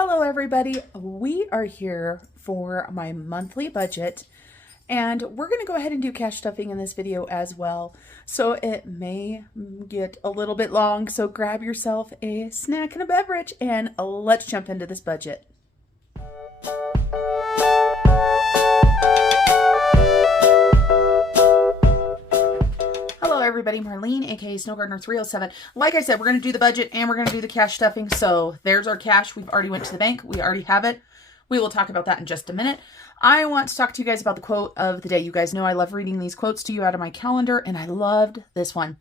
Hello everybody, we are here for my monthly budget and we're going to go ahead and do cash stuffing in this video as well. So it may get a little bit long, so grab yourself a snack and a beverage and let's jump into this budget. Hello everybody, Marlene, aka Snow Gardener 307. Like I said, we're going to do the budget and we're going to do the cash stuffing. So there's our cash. We've already went to the bank. We already have it. We will talk about that in just a minute. I want to talk to you guys about the quote of the day. You guys know I love reading these quotes to you out of my calendar, and I loved this one.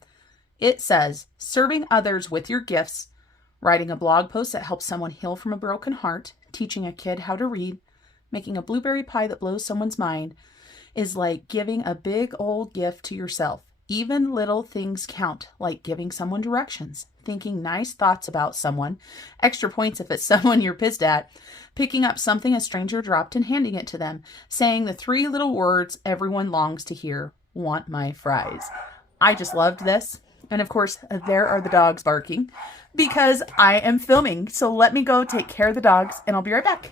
It says, serving others with your gifts, writing a blog post that helps someone heal from a broken heart, teaching a kid how to read, making a blueberry pie that blows someone's mind, is like giving a big old gift to yourself. Even little things count, like giving someone directions, thinking nice thoughts about someone, extra points if it's someone you're pissed at, picking up something a stranger dropped and handing it to them, saying the 3 little words everyone longs to hear, want my fries. I just loved this. And of course, there are the dogs barking because I am filming. So let me go take care of the dogs and I'll be right back.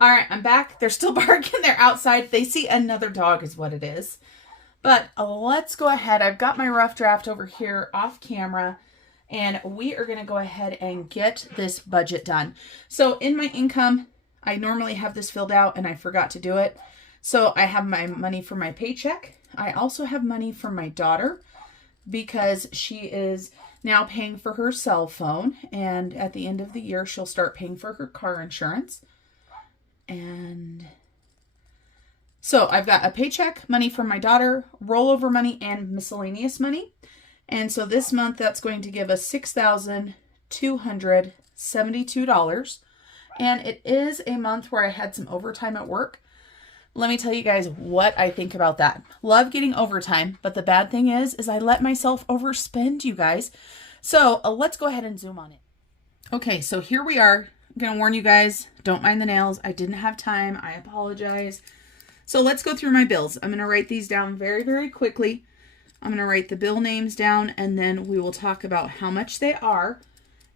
All right, I'm back. They're still barking. They're outside. They see another dog is what it is. But let's go ahead. I've got my rough draft over here off camera, and we are going to go ahead and get this budget done. So in my income, I normally have this filled out, and I forgot to do it. So I have my money for my paycheck. I also have money for my daughter because she is now paying for her cell phone, and at the end of the year, she'll start paying for her car insurance. And so I've got a paycheck, money from my daughter, rollover money, and miscellaneous money. And so this month, that's going to give us $6,272. And it is a month where I had some overtime at work. Let me tell you guys what I think about that. Love getting overtime, but the bad thing is I let myself overspend, you guys. So let's go ahead and zoom on it. Okay, so here we are. I'm going to warn you guys, don't mind the nails. I didn't have time. I apologize. So let's go through my bills. I'm going to write these down very, very quickly. I'm going to write the bill names down, and then we will talk about how much they are.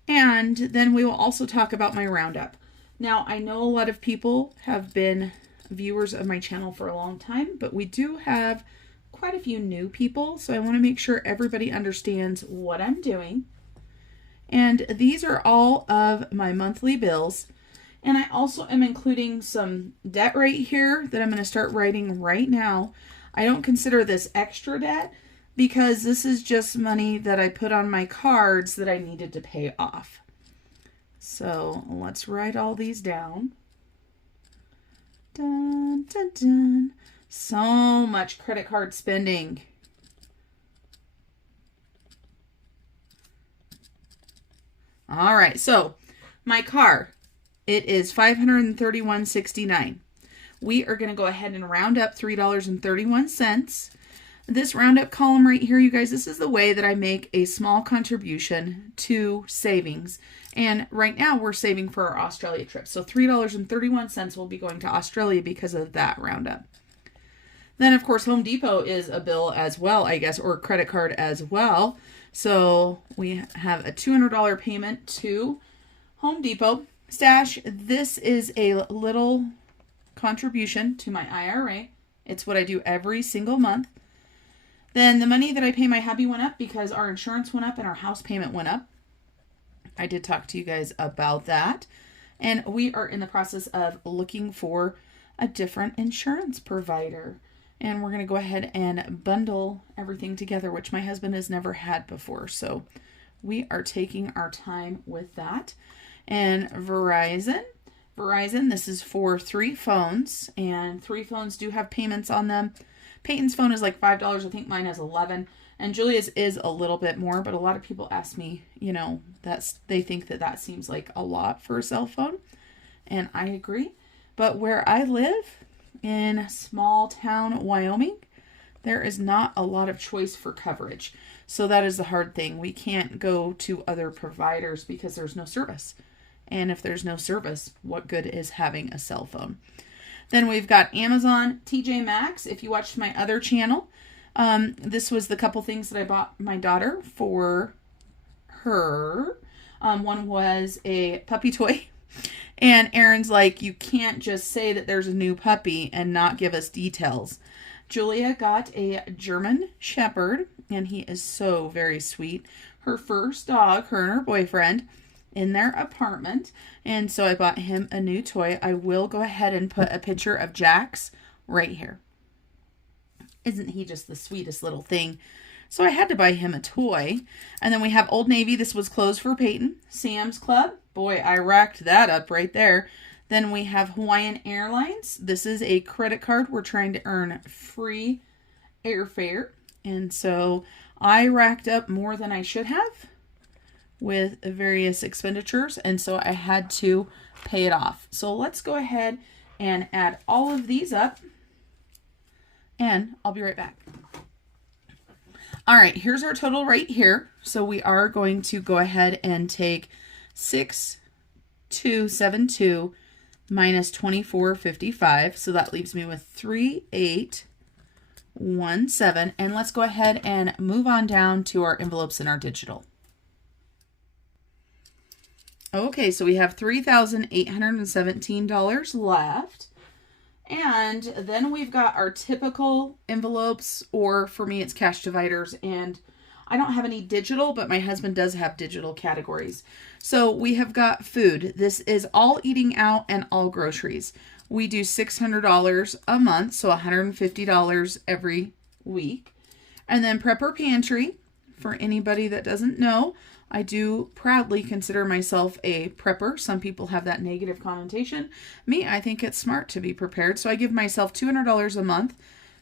And then we will also talk about my roundup. Now, I know a lot of people have been viewers of my channel for a long time, but we do have quite a few new people. So I want to make sure everybody understands what I'm doing. And these are all of my monthly bills. And I also am including some debt right here that I'm going to start writing right now. I don't consider this extra debt because this is just money that I put on my cards that I needed to pay off. So let's write all these down. Dun, dun, dun. So much credit card spending. All right, so my car. It is $531.69. We are going to go ahead and round up $3.31. This roundup column right here, you guys, this is the way that I make a small contribution to savings. And right now we're saving for our Australia trip. So $3.31 will be going to Australia because of that roundup. Then, of course, Home Depot is a bill as well, I guess, or credit card as well. So we have a $200 payment to Home Depot. Stash, this is a little contribution to my IRA. It's what I do every single month. Then the money that I pay my hubby went up because our insurance went up and our house payment went up. I did talk to you guys about that. And we are in the process of looking for a different insurance provider. And we're going to go ahead and bundle everything together, which my husband has never had before. So we are taking our time with that. And Verizon, this is for 3 phones, and 3 phones do have payments on them. Peyton's phone is like $5. I think mine has $11, and Julia's is a little bit more, but a lot of people ask me, you know, they think that seems like a lot for a cell phone, and I agree. But where I live in small town Wyoming, there is not a lot of choice for coverage. So that is the hard thing. We can't go to other providers because there's no service. And if there's no service, what good is having a cell phone? Then we've got Amazon, TJ Maxx. If you watched my other channel, this was the couple things that I bought my daughter for her. One was a puppy toy. And Erin's like, you can't just say that there's a new puppy and not give us details. Julia got a German Shepherd, and he is so very sweet. Her first dog, her and her boyfriend, in their apartment. And so I bought him a new toy. I will go ahead and put a picture of Jax right here. Isn't he just the sweetest little thing? So I had to buy him a toy. And then we have Old Navy. This was clothes for Peyton. Sam's Club. Boy, I racked that up right there. Then we have Hawaiian Airlines. This is a credit card. We're trying to earn free airfare. And so I racked up more than I should have with various expenditures. And so I had to pay it off. So let's go ahead and add all of these up. And I'll be right back. All right, here's our total right here. So we are going to go ahead and take 6,272 minus 2455. So that leaves me with 3,817. And let's go ahead and move on down to our envelopes in our digital. Okay, so we have $3,817 left. And then we've got our typical envelopes, or for me, it's cash dividers. And I don't have any digital, but my husband does have digital categories. So we have got food. This is all eating out and all groceries. We do $600 a month, so $150 every week. And then Prepper Pantry, for anybody that doesn't know, I do proudly consider myself a prepper. Some people have that negative connotation. Me, I think it's smart to be prepared. So I give myself $200 a month,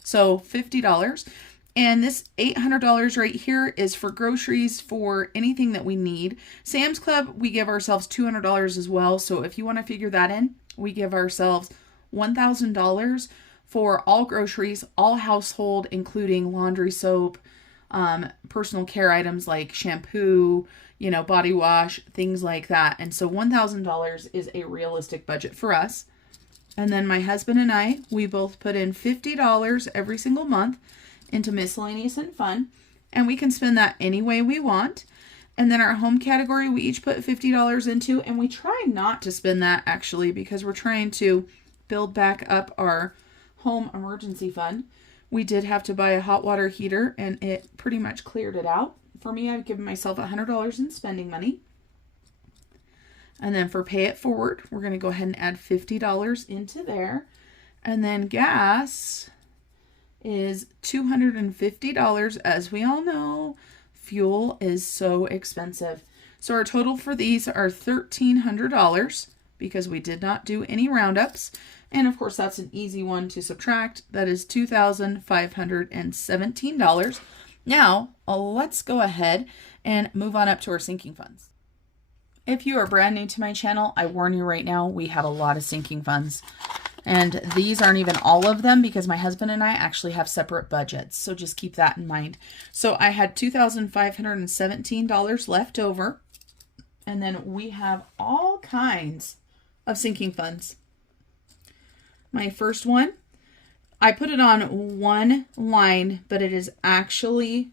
so $50. And this $800 right here is for groceries for anything that we need. Sam's Club, we give ourselves $200 as well. So if you want to figure that in, we give ourselves $1,000 for all groceries, all household, including laundry soap, personal care items like shampoo, body wash, things like that. And so $1,000 is a realistic budget for us. And then my husband and I, we both put in $50 every single month into miscellaneous and fun, and we can spend that any way we want. And then our home category, we each put $50 into, and we try not to spend that actually because we're trying to build back up our home emergency fund. We did have to buy a hot water heater, and it pretty much cleared it out. For me, I've given myself $100 in spending money. And then for pay it forward, we're going to go ahead and add $50 into there. And then gas is $250. As we all know, fuel is so expensive. So our total for these are $1,300 because we did not do any roundups. And of course, that's an easy one to subtract. That is $2,517. Now, let's go ahead and move on up to our sinking funds. If you are brand new to my channel, I warn you right now, we have a lot of sinking funds. And these aren't even all of them because my husband and I actually have separate budgets. So just keep that in mind. So I had $2,517 left over. And then we have all kinds of sinking funds. My first one, I put it on one line, but it is actually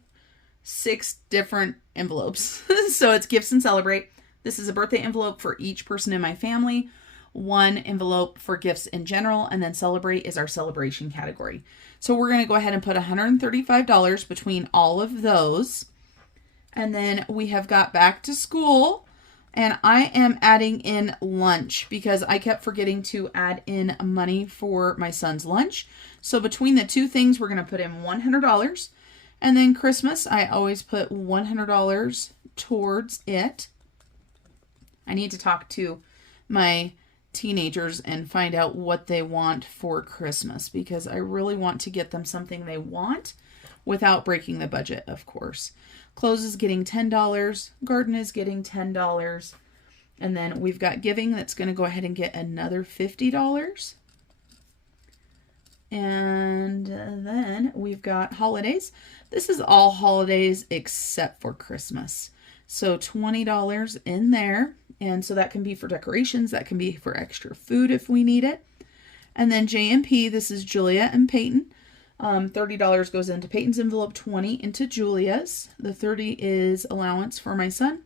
6 different envelopes. So it's Gifts and Celebrate. This is a birthday envelope for each person in my family. One envelope for gifts in general, and then Celebrate is our celebration category. So we're going to go ahead and put $135 between all of those. And then we have got back to school. And I am adding in lunch because I kept forgetting to add in money for my son's lunch. So between the two things, we're going to put in $100. And then Christmas, I always put $100 towards it. I need to talk to my teenagers and find out what they want for Christmas because I really want to get them something they want without breaking the budget, of course. Clothes is getting $10. Garden is getting $10. And then we've got giving that's going to go ahead and get another $50. And then we've got holidays. This is all holidays except for Christmas. So $20 in there. And so that can be for decorations. That can be for extra food if we need it. And then J&P, this is Julia and Peyton. $30 goes into Peyton's envelope, $20 into Julia's. The $30 is allowance for my son.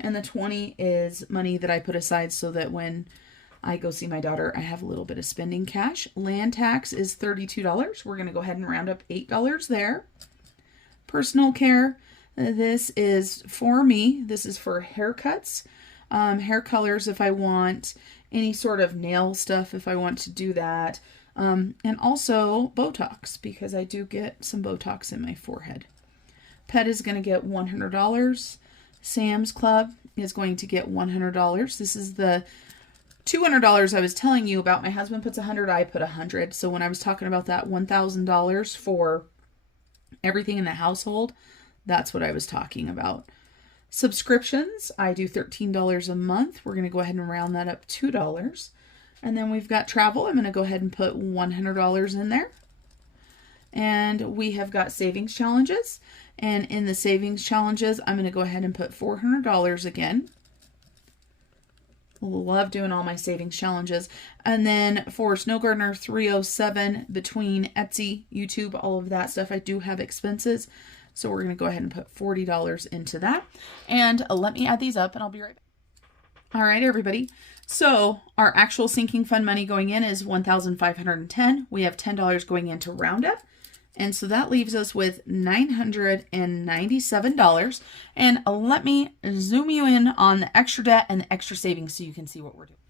And the 20 is money that I put aside so that when I go see my daughter, I have a little bit of spending cash. Land tax is $32. We're going to go ahead and round up $8 there. Personal care, this is for me. This is for haircuts, hair colors if I want, any sort of nail stuff if I want to do that, and also Botox because I do get some Botox in my forehead. Pet is going to get $100. Sam's Club is going to get $100. This is the $200 I was telling you about. My husband puts 100, I put 100. So when I was talking about that $1,000 for everything in the household, that's what I was talking about. Subscriptions, I do $13 a month. We're going to go ahead and round that up $2. And then we've got travel. I'm going to go ahead and put $100 in there. And we have got savings challenges. And in the savings challenges, I'm going to go ahead and put $400 again. Love doing all my savings challenges. And then for Snow Gardener 307, between Etsy, YouTube, all of that stuff, I do have expenses. So we're going to go ahead and put $40 into that. And let me add these up and I'll be right back. All right, everybody. So our actual sinking fund money going in is $1,510. We have $10 going into Roundup. And so that leaves us with $997. And let me zoom you in on the extra debt and the extra savings so you can see what we're doing.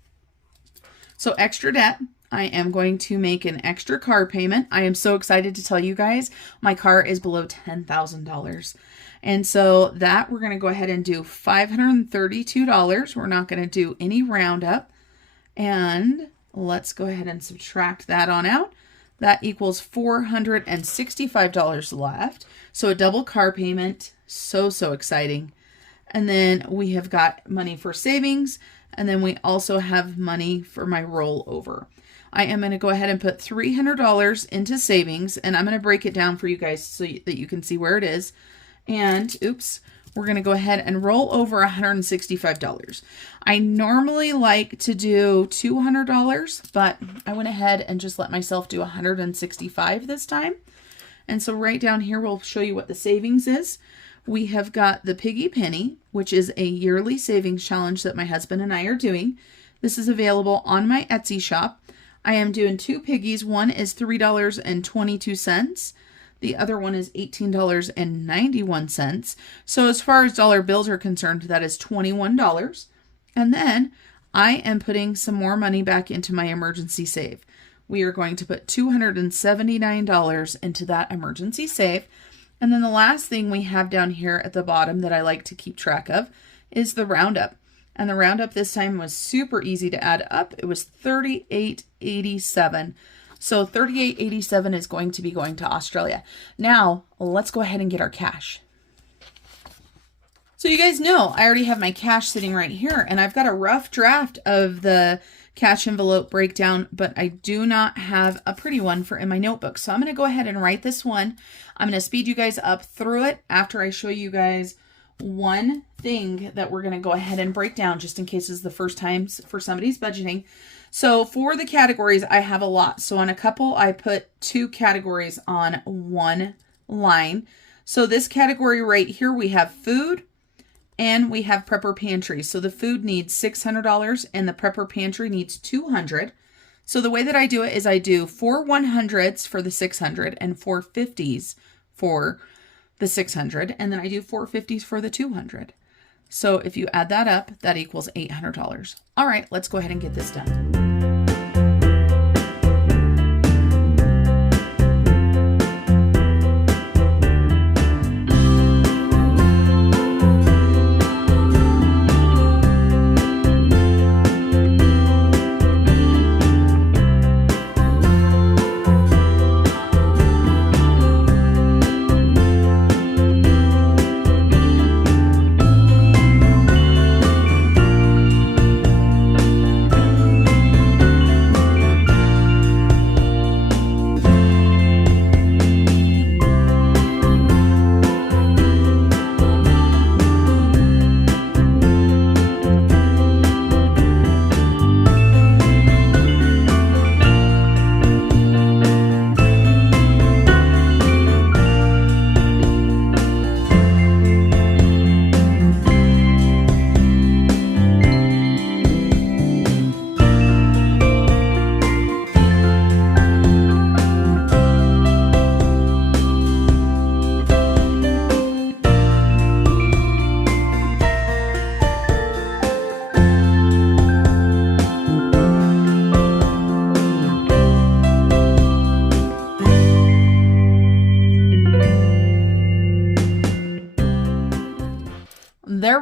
So extra debt, I am going to make an extra car payment. I am so excited to tell you guys, my car is below $10,000. And so that we're going to go ahead and do $532. We're not going to do any Roundup. And let's go ahead and subtract that on out. That equals $465 left. So a double car payment. So exciting. And then we have got money for savings. And then we also have money for my rollover. I am going to go ahead and put $300 into savings. And I'm going to break it down for you guys so that you can see where it is. And oops, we're going to go ahead and roll over $165. I normally like to do $200, but I went ahead and just let myself do $165 this time. And so right down here, we'll show you what the savings is. We have got the Piggy Penny, which is a yearly savings challenge that my husband and I are doing. This is available on my Etsy shop. I am doing 2 piggies. One is $3.22. The other one is $18.91. So as far as dollar bills are concerned, that is $21. And then I am putting some more money back into my emergency save. We are going to put $279 into that emergency save. And then the last thing we have down here at the bottom that I like to keep track of is the Roundup. And the Roundup this time was super easy to add up. It was $38.87. So $38.87 is going to be going to Australia. Now, let's go ahead and get our cash. So you guys know I already have my cash sitting right here, and I've got a rough draft of the cash envelope breakdown, but I do not have a pretty one for in my notebook. So I'm going to go ahead and write this one. I'm going to speed you guys up through it after I show you guys one thing that we're going to go ahead and break down just in case it's the first time for somebody's budgeting. So for the categories, I have a lot. So on a couple, I put 2 categories on one line. So this category right here, we have food and we have prepper pantry. So the food needs $600 and the prepper pantry needs $200. So the way that I do it is I do 4 100s for the 600 and 4 50s for the 600. And then I do 4 50s for the 200. So if you add that up, that equals $800. All right, let's go ahead and get this done.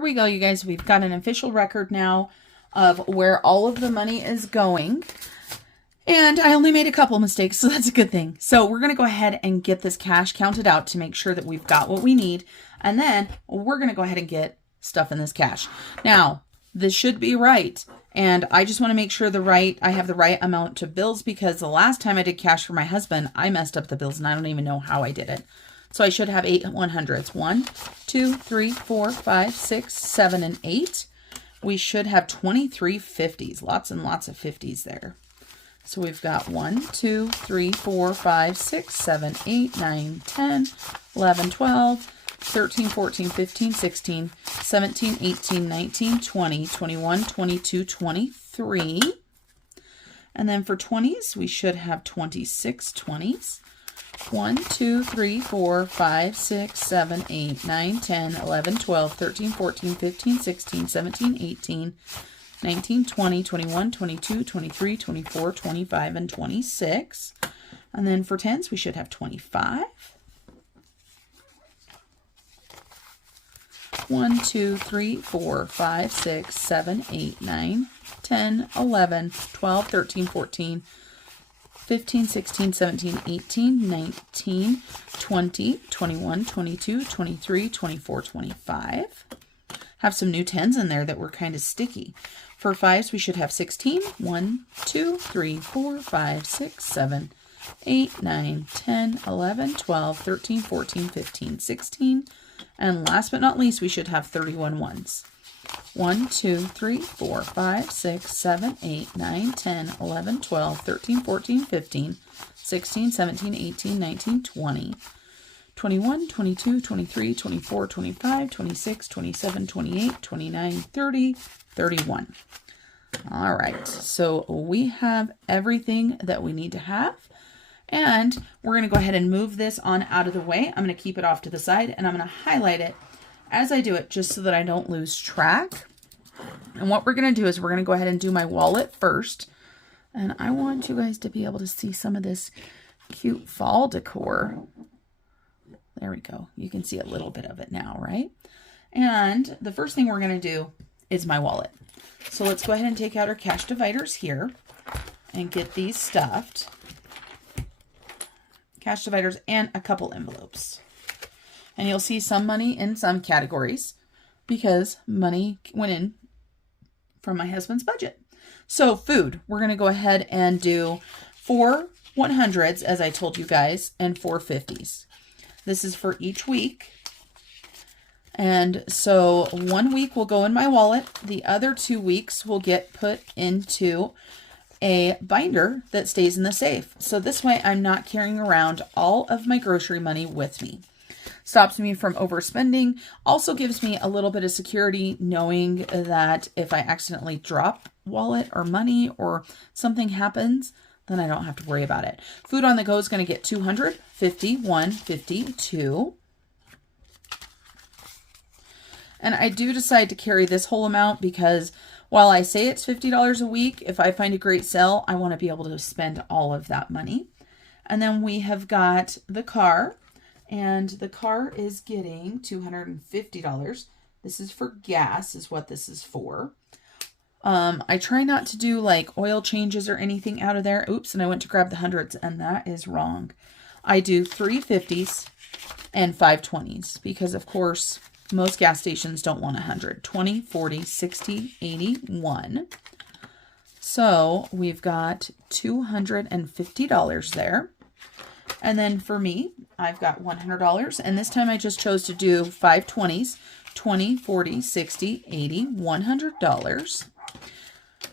we go, you guys. We've got an official record now of where all of the money is going. And I only made a couple mistakes, so that's a good thing. So we're going to go ahead and get this cash counted out to make sure that we've got what we need. And then we're going to go ahead and get stuff in this cash. Now, this should be right. And I just want to make sure I have the right amount to bills, because the last time I did cash for my husband, I messed up the bills and I don't even know how I did it. So I should have 8 100s. 1, 2, 3, 4, 5, 6, 7, and 8. We should have 23 50s. Lots and lots of 50s there. So we've got 1, 2, 3, 4, 5, 6, 7, 8, 9, 10, 11, 12, 13, 14, 15, 16, 17, 18, 19, 20, 21, 22, 23. And then for 20s, we should have 26 20s. 1, 2, 3, 4, 5, 6, 7, 8, 9, 10, 11, 12, 13, 14, 15, 16, 17, 18, 19, 20, 21, 22, 23, 24, 25, and 26. And then for 10s, we should have 25. 1, 2, 3, 4, 5, 6, 7, 8, 9, 10, 11, 12, 13, 14, 15, 16, 17, 18, 19, 20, 21, 22, 23, 24, 25. Have some new 10s in there that were kind of sticky. For 5s, we should have 16. 1, 2, 3, 4, 5, 6, 7, 8, 9, 10, 11, 12, 13, 14, 15, 16. And last but not least, we should have 31 1s. 1, 2, 3, 4, 5, 6, 7, 8, 9, 10, 11, 12, 13, 14, 15, 16, 17, 18, 19, 20, 21, 22, 23, 24, 25, 26, 27, 28, 29, 30, 31. All right, so we have everything that we need to have. And we're going to go ahead and move this on out of the way. I'm going to keep it off to the side, and I'm going to highlight it as I do it, just so that I don't lose track. And what we're going to do is we're going to go ahead and do my wallet first. And I want you guys to be able to see some of this cute fall decor. There we go. You can see a little bit of it now, right? And the first thing we're going to do is my wallet. So let's go ahead and take out our cash dividers here and get these stuffed. Cash dividers and a couple envelopes. And you'll see some money in some categories because money went in from my husband's budget. So food, we're going to go ahead and do 4 100s, as I told you guys, and 4 50s. This is for each week. And so 1 week will go in my wallet. The other 2 weeks will get put into a binder that stays in the safe. So this way I'm not carrying around all of my grocery money with me. Stops me from overspending. Also gives me a little bit of security knowing that if I accidentally drop wallet or money or something happens, then I don't have to worry about it. Food on the go is going to get 200, 50, 1, 50, 2. And I do decide to carry this whole amount because while I say it's $50 a week, if I find a great sale, I want to be able to spend all of that money. And then we have got the car, and the car is getting $250. This is for gas, is what this is for. I try not to do like oil changes or anything out of there. Oops, and I went to grab the hundreds, and that is wrong. I do 3 50s and 5 20s because, of course, most gas stations don't want 100. 20, 40, 60, 80, 1. So we've got $250 there. And then for me, I've got $100. And this time I just chose to do 5 20s. 20, 40, 60, 80, $100.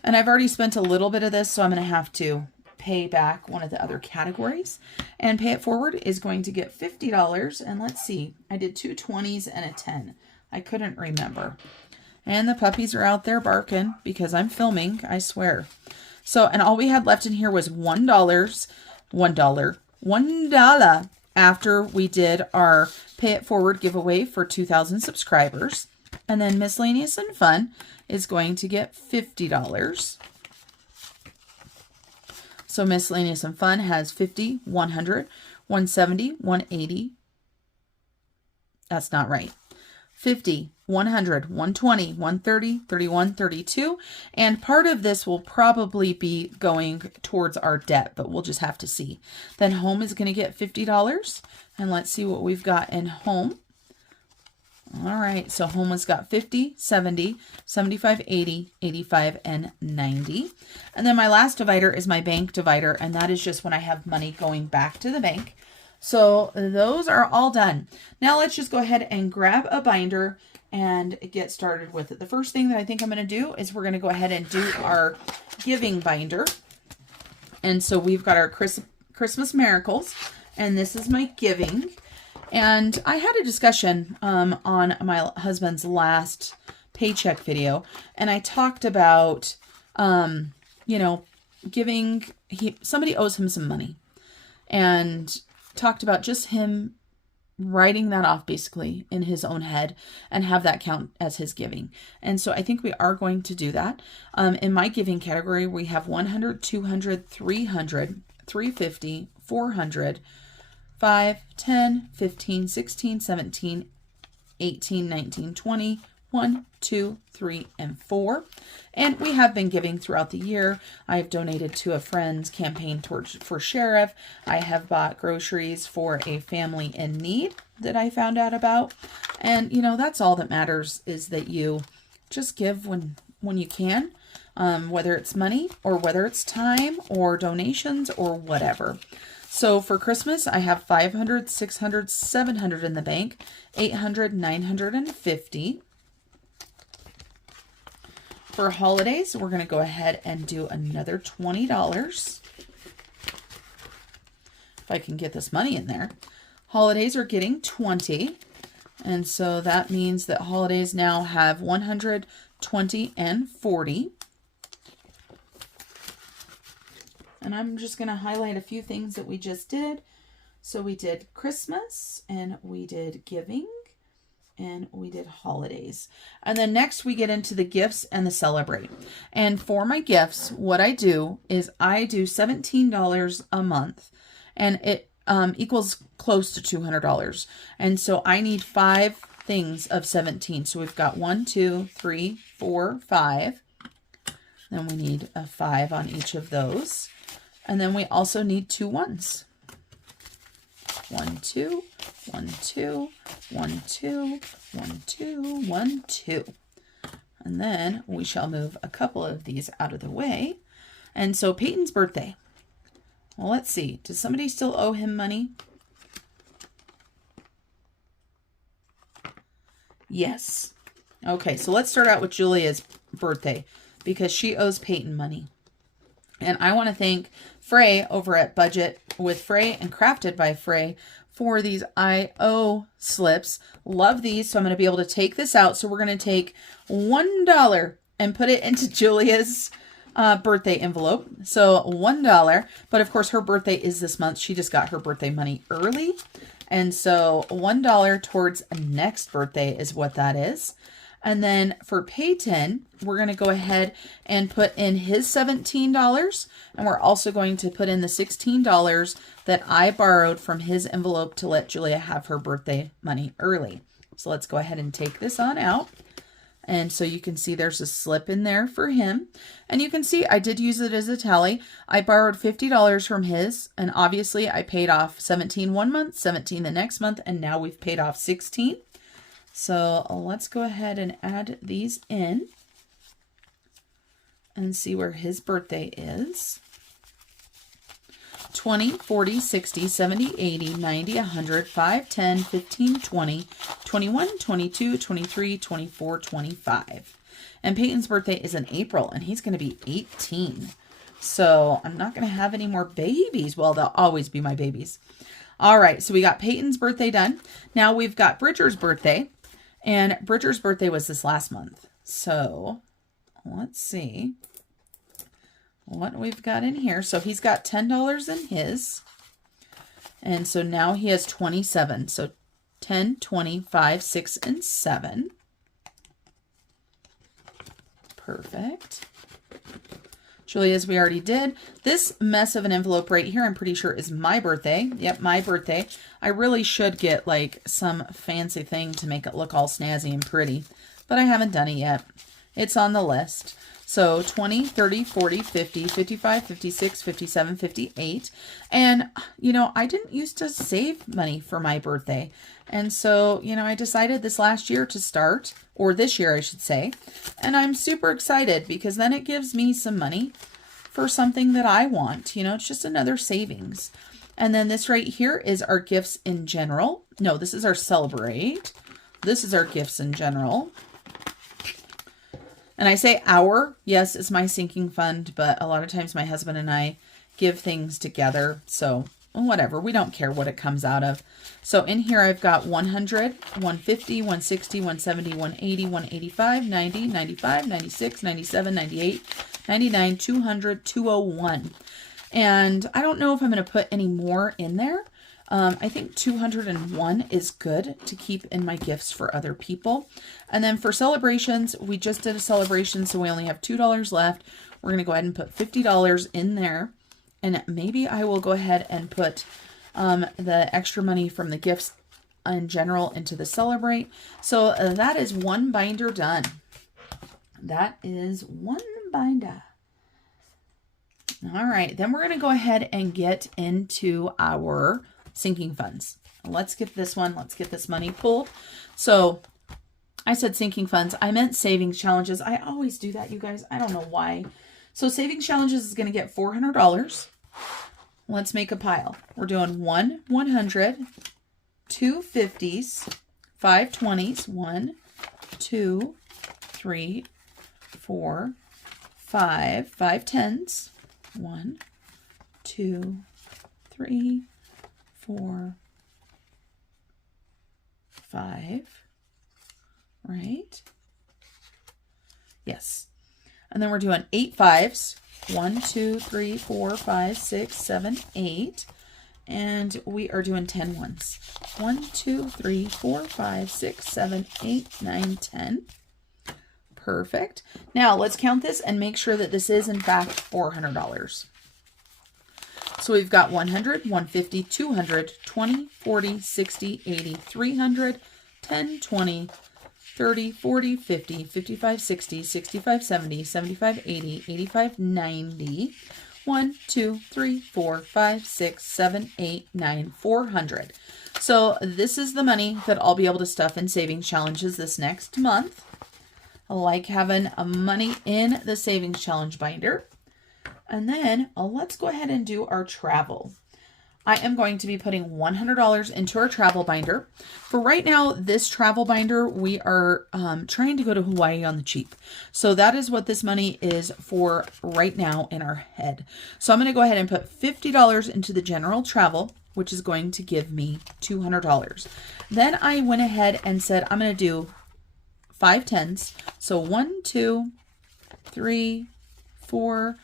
And I've already spent a little bit of this, so I'm going to have to pay back one of the other categories. And pay it forward is going to get $50. And let's see, I did 2 20s and a 10. I couldn't remember. And the puppies are out there barking because I'm filming, I swear. So, and all we had left in here was $1 after we did our Pay It Forward giveaway for 2,000 subscribers. And then Miscellaneous and Fun is going to get $50. So Miscellaneous and Fun has 50, 100, 170, 180. That's not right. 50, 100, 120, 130, 31, 32. And part of this will probably be going towards our debt, but we'll just have to see. Then home is going to get $50. And let's see what we've got in home. All right, so home has got 50, 70, 75, 80, 85, and 90. And then my last divider is my bank divider, and that is just when I have money going back to the bank. So those are all done. Now let's just go ahead and grab a binder and get started with it. The first thing that I think I'm going to do is we're going to go ahead and do our giving binder. And so we've got our Christmas Miracles, and this is my giving. And I had a discussion on my husband's last paycheck video, and I talked about, you know, giving, somebody owes him some money, and talked about just him writing that off basically in his own head and have that count as his giving. And so I think we are going to do that. In my giving category, we have 100, 200, 300, 350, 400, 5, 10, 15, 16, 17, 18, 19, 20, 1, 2, 3, and 4. And we have been giving throughout the year. I've donated to a friend's campaign for sheriff. I have bought groceries for a family in need that I found out about. And, you know, that's all that matters, is that you just give when you can, whether it's money or whether it's time or donations or whatever. So for Christmas, I have 500, 600, 700 in the bank, 800, 950. For holidays, we're going to go ahead and do another $20. If I can get this money in there. Holidays are getting 20. And so that means that holidays now have 100, 20, and 40. And I'm just going to highlight a few things that we just did. So we did Christmas, and we did giving, and we did holidays. And then next we get into the gifts and the celebrate. And for my gifts, what I do is I do $17 a month, and it equals close to $200. And so I need 5 things of 17. So we've got 1, 2, 3, 4, 5. Then we need a 5 on each of those. And then we also need 2 ones. 1, 2, 1, 2, 1, 2, 1, 2, 1, 2. And then we shall move a couple of these out of the way. And so Peyton's birthday. Well, let's see. Does somebody still owe him money? Yes. Okay, so let's start out with Julia's birthday, because she owes Peyton money. And I want to thank Frey over at Budget with Frey and Crafted by Frey for these IO slips. Love these. So I'm going to be able to take this out. So we're going to take $1 and put it into Julia's birthday envelope. So $1. But of course, her birthday is this month. She just got her birthday money early. And so $1 towards next birthday is what that is. And then for Peyton, we're going to go ahead and put in his $17. And we're also going to put in the $16 that I borrowed from his envelope to let Julia have her birthday money early. So let's go ahead and take this on out. And so you can see there's a slip in there for him. And you can see I did use it as a tally. I borrowed $50 from his. And obviously I paid off 17 one month, 17 the next month. And now we've paid off 16. So let's go ahead and add these in and see where his birthday is. 20, 40, 60, 70, 80, 90, 100, 5, 10, 15, 20, 21, 22, 23, 24, 25. And Peyton's birthday is in April, and he's going to be 18. So I'm not going to have any more babies. Well, they'll always be my babies. All right, so we got Peyton's birthday done. Now we've got Bridger's birthday. And Bridger's birthday was this last month. So let's see what we've got in here. So he's got $10 in his. And so now he has 27. So 10, 20, 5, 6, and 7. Perfect. Julia's we already did. This mess of an envelope right here, I'm pretty sure is my birthday. Yep, my birthday. I really should get like some fancy thing to make it look all snazzy and pretty. but I haven't done it yet. It's on the list. So 20, 30, 40, 50, 55, 56, 57, 58. And, you know, I didn't used to save money for my birthday. And so, you know, I decided this last year to start, or this year I should say. And I'm super excited because then it gives me some money for something that I want. You know, it's just another savings. And then this right here is our gifts in general. No, this is our celebrate. This is our gifts in general. And I say our, yes, it's my sinking fund, but a lot of times my husband and I give things together. So whatever, we don't care what it comes out of. So in here I've got 100, 150, 160, 170, 180, 185, 90, 95, 96, 97, 98, 99, 200, 201. And I don't know if I'm going to put any more in there. I think 201 is good to keep in my gifts for other people. And then for celebrations, we just did a celebration, so we only have $2 left. We're going to go ahead and put $50 in there. And maybe I will go ahead and put the extra money from the gifts in general into the celebrate. So that is one binder done. That is one binder. All right, then we're going to go ahead and get into our sinking funds. Let's get this one. Let's get this money pulled. So I said sinking funds. I meant savings challenges. I always do that, you guys. I don't know why. So savings challenges is going to get $400. Let's make a pile. We're doing 1 100, 2 50s, 5 20s, 1, 2, 3, 4, 5 10s, 1, 2, 3, 4, 5, right? Yes. And then we're doing 8 5s. 1, 2, 3, 4, 5, 6, 7, 8. And we are doing 10 ones. 1, 2, 3, 4, 5, 6, 7, 8, 9, 10. Perfect. Now let's count this and make sure that this is in fact $400. So we've got 100, 150, 200, 20, 40, 60, 80, 300, 10, 20, 30, 40, 50, 55, 60, 65, 70, 75, 80, 85, 90, 1, 2, 3, 4, 5, 6, 7, 8, 9, 400. So this is the money that I'll be able to stuff in savings challenges this next month. I like having money in the savings challenge binder. And then let's go ahead and do our travel. I am going to be putting $100 into our travel binder. For right now, this travel binder, we are trying to go to Hawaii on the cheap. So that is what this money is for right now in our head. So I'm going to go ahead and put $50 into the general travel, which is going to give me $200. Then I went ahead and said, I'm going to do 5 10s. So 1, 2, 3, 4,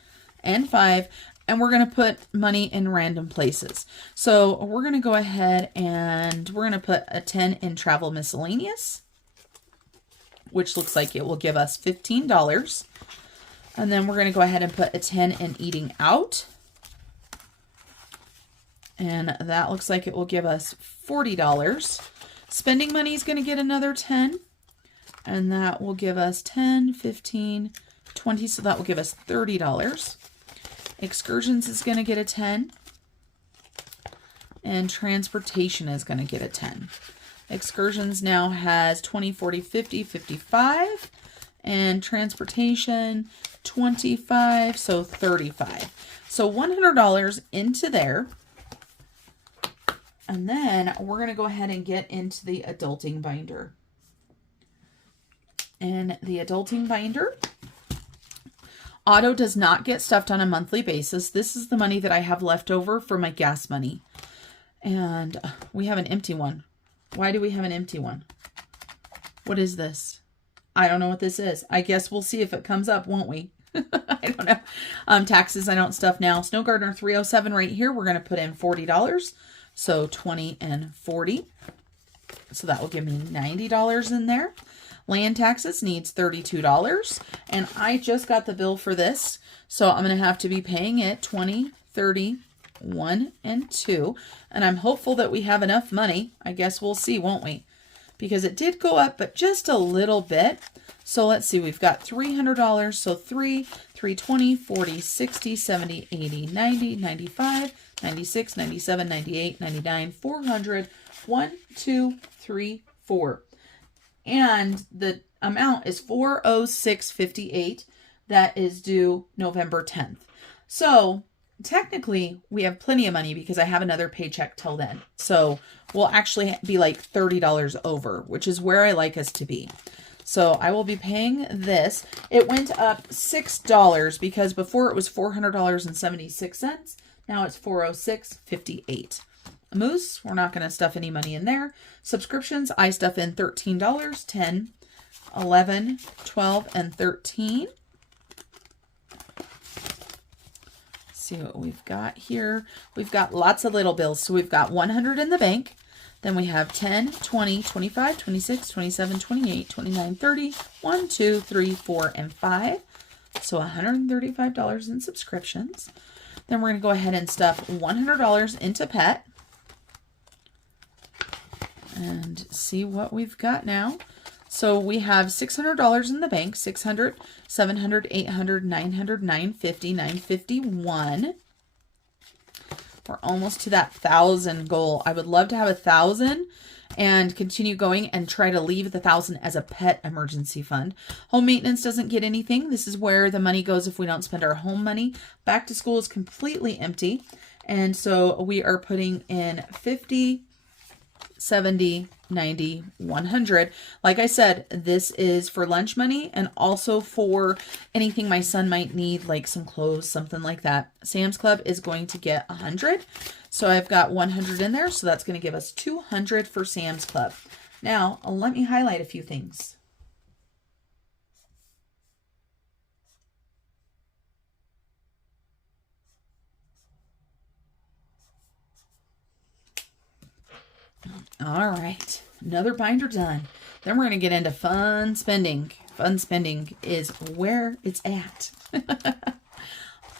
and 5. And we're going to put money in random places. So we're going to go ahead and we're going to put a 10 in travel miscellaneous, which looks like it will give us $15. And then we're going to go ahead and put a 10 in eating out. And that looks like it will give us $40. Spending money is going to get another 10. And that will give us 10, 15, 20. So that will give us $30. Excursions is going to get a 10. And transportation is going to get a 10. Excursions now has 20, 40, 50, 55. And transportation, 25, so 35. So $100 into there. And then we're going to go ahead and get into the adulting binder. And the adulting binder, Auto does not get stuffed on a monthly basis. This is the money that I have left over for my gas money. And we have an empty one. Why do we have an empty one? What is this? I don't know what this is. I guess we'll see if it comes up, won't we? I don't know. Taxes I don't stuff now. Snow Gardener 307 right here. We're going to put in $40. So 20 and 40. So that will give me $90 in there. Land taxes needs $32. And I just got the bill for this. So I'm going to have to be paying it 20, 30, 1, and 2. And I'm hopeful that we have enough money. I guess we'll see, won't we? because it did go up, but just a little bit. So let's see, we've got $300. So 320, 40, 60, 70, 80, 90, 95, 96, 97, 98, 99, 400, 1, 2, 3, 4. And the amount is 406.58. That is due November 10th. So technically we have plenty of money because I have another paycheck till then. So we'll actually be like $30 over, which is where I like us to be. So I will be paying this. It went up $6 because before it was $400.76. Now it's $406.58. Moose, we're not going to stuff any money in there. Subscriptions, I stuff in $13, $10, $11, $12, and $13. See what we've got here. We've got lots of little bills. So we've got 100 in the bank. Then we have 10, 20, 25, 26, 27, 28, 29, 30, 1, 2, 3, 4, and 5. So $135 in subscriptions. Then we're going to go ahead and stuff $100 into pet. And see what we've got now. So we have $600 in the bank, 600, 700, 800, 900, 950, 951. We're almost to that 1,000 goal. I would love to have 1,000 and continue going and try to leave the 1,000 as a pet emergency fund. Home maintenance doesn't get anything. This is where the money goes if we don't spend our home money. Back to school is completely empty. And so we are putting in 50, 70, 90, 100. Like I said, this is for lunch money and also for anything my son might need, like some clothes, something like that. Sam's Club is going to get 100. So I've got 100 in there. So that's going to give us 200 for Sam's Club. Now, let me highlight a few things. All right, another binder done. Then we're going to get into fun spending. Fun spending is where it's at.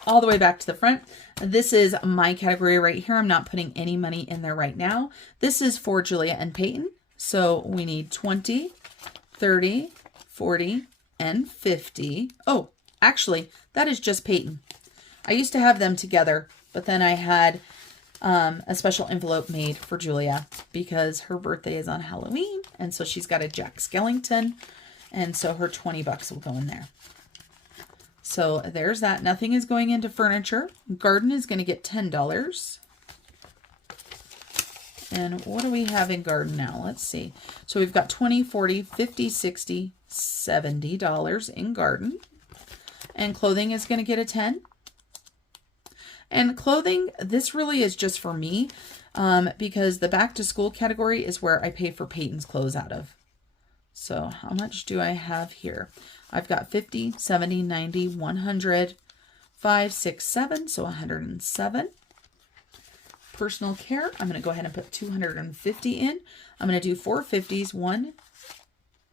All the way back to the front. This is my category right here. I'm not putting any money in there right now. This is for Julia and Peyton. So we need 20, 30, 40, and 50. Oh, actually, that is just Peyton. I used to have them together, but then I had a special envelope made for Julia because her birthday is on Halloween, and so she's got a Jack Skellington, and so her 20 bucks will go in there. So there's that. Nothing is going into furniture. Garden is going to get $10. And what do we have in garden now? Let's see. So we've got 20, 40, 50, 60, $70 in garden. And clothing is going to get a 10. And clothing, this really is just for me because the back to school category is where I pay for Peyton's clothes out of. So how much do I have here? I've got 50, 70, 90, 100, 5, 6, 7, so 107. Personal care, I'm going to go ahead and put 250 in. I'm going to do 4 50s, 1,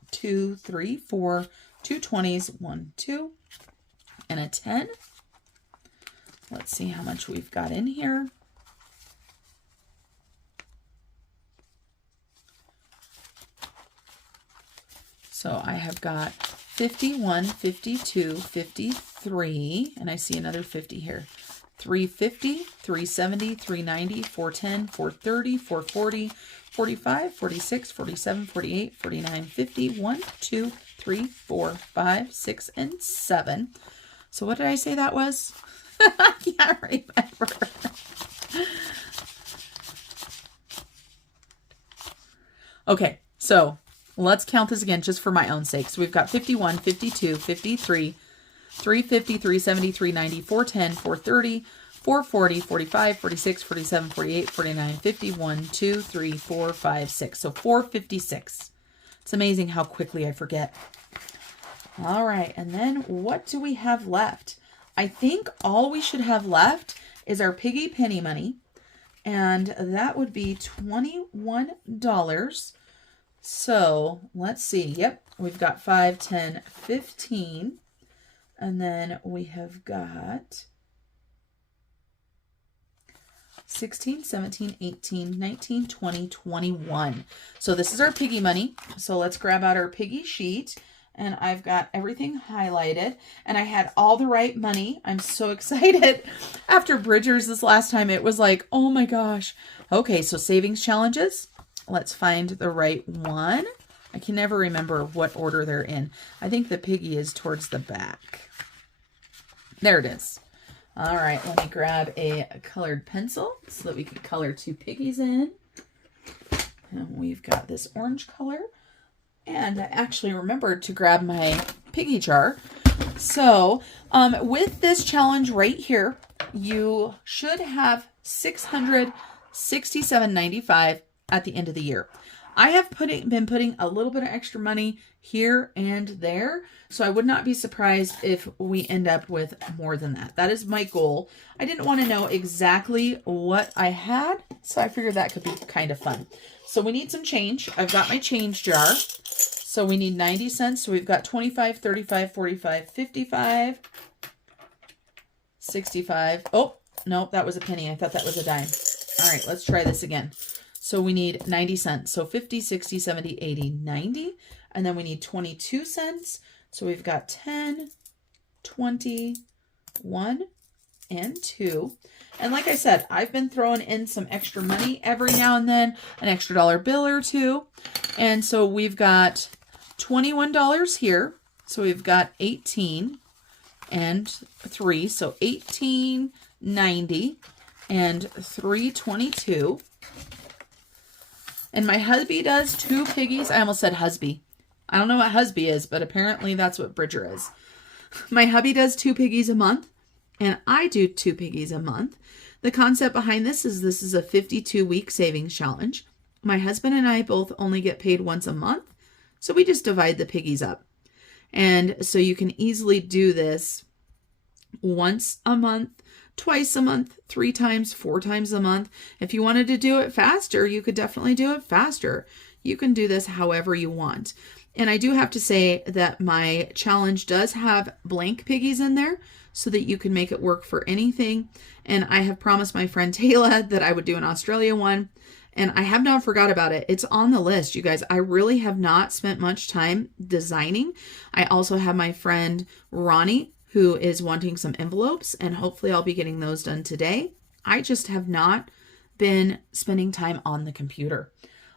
2, 3, 4, 2 20s, 1, 2, and a 10. Let's see how much we've got in here. So I have got 51, 52, 53, and I see another 50 here. 350, 370, 390, 410, 430, 440, 45, 46, 47, 48, 49, 50, 1, 2, 3, 4, 5, 6, and 7. So what did I say that was? I can't remember. Okay, so let's count this again just for my own sake. So we've got 51, 52, 53, 350, 370, 390, 410, 430, 440, 45, 46, 47, 48, 49, 50, 1, 2, 3, 4, 5, 6. So 456. It's amazing how quickly I forget. All right, and then what do we have left? I think all we should have left is our Piggy penny money, and that would be $21. So let's see. Yep, we've got 5, 10, 15, and then we have got 16, 17, 18, 19, 20, 21. So this is our Piggy money. So let's grab out our Piggy sheet. And I've got everything highlighted. And I had all the right money. I'm so excited. After Bridgers this last time, it was like, oh my gosh. Okay, so savings challenges. Let's find the right one. I can never remember what order they're in. I think the Piggy is towards the back. There it is. All right, let me grab a colored pencil so that we can color 2 Piggies in. And we've got this orange color. And I actually remembered to grab my Piggy jar. So with this challenge right here, you should have $667.95 at the end of the year. I have been putting a little bit of extra money here and there, so I would not be surprised if we end up with more than that. That is my goal. I didn't want to know exactly what I had, so I figured that could be kind of fun. So we need some change. I've got my change jar. So we need 90 cents. So we've got 25, 35, 45, 55, 65. Oh, no, that was a penny. I thought that was a dime. All right, let's try this again. So we need 90 cents. So 50, 60, 70, 80, 90. And then we need 22 cents. So we've got 10, 20, 1, and 2. And like I said, I've been throwing in some extra money every now and then, an extra dollar bill or two. And so we've got $21 here. So we've got 18 and 3. So 18.90 and 3.22. And my hubby does 2 Piggies. I almost said husby. I don't know what husby is, but apparently that's what Bridger is. My hubby does 2 Piggies a month, and I do 2 Piggies a month. The concept behind this is a 52-week savings challenge. My husband and I both only get paid once a month, so we just divide the Piggies up. And so you can easily do this once a month, twice a month, 3 times, 4 times a month. If you wanted to do it faster, you could definitely do it faster. You can do this however you want. And I do have to say that my challenge does have blank Piggies in there so that you can make it work for anything. And I have promised my friend Taylor that I would do an Australia one. And I have not forgot about it. It's on the list, you guys. I really have not spent much time designing. I also have my friend Ronnie, who is wanting some envelopes, and hopefully I'll be getting those done today. I just have not been spending time on the computer.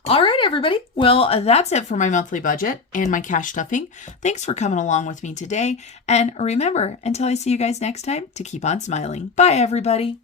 All right, everybody. Well, that's it for my monthly budget and my cash stuffing. Thanks for coming along with me today. And remember, until I see you guys next time, to keep on smiling. Bye, everybody.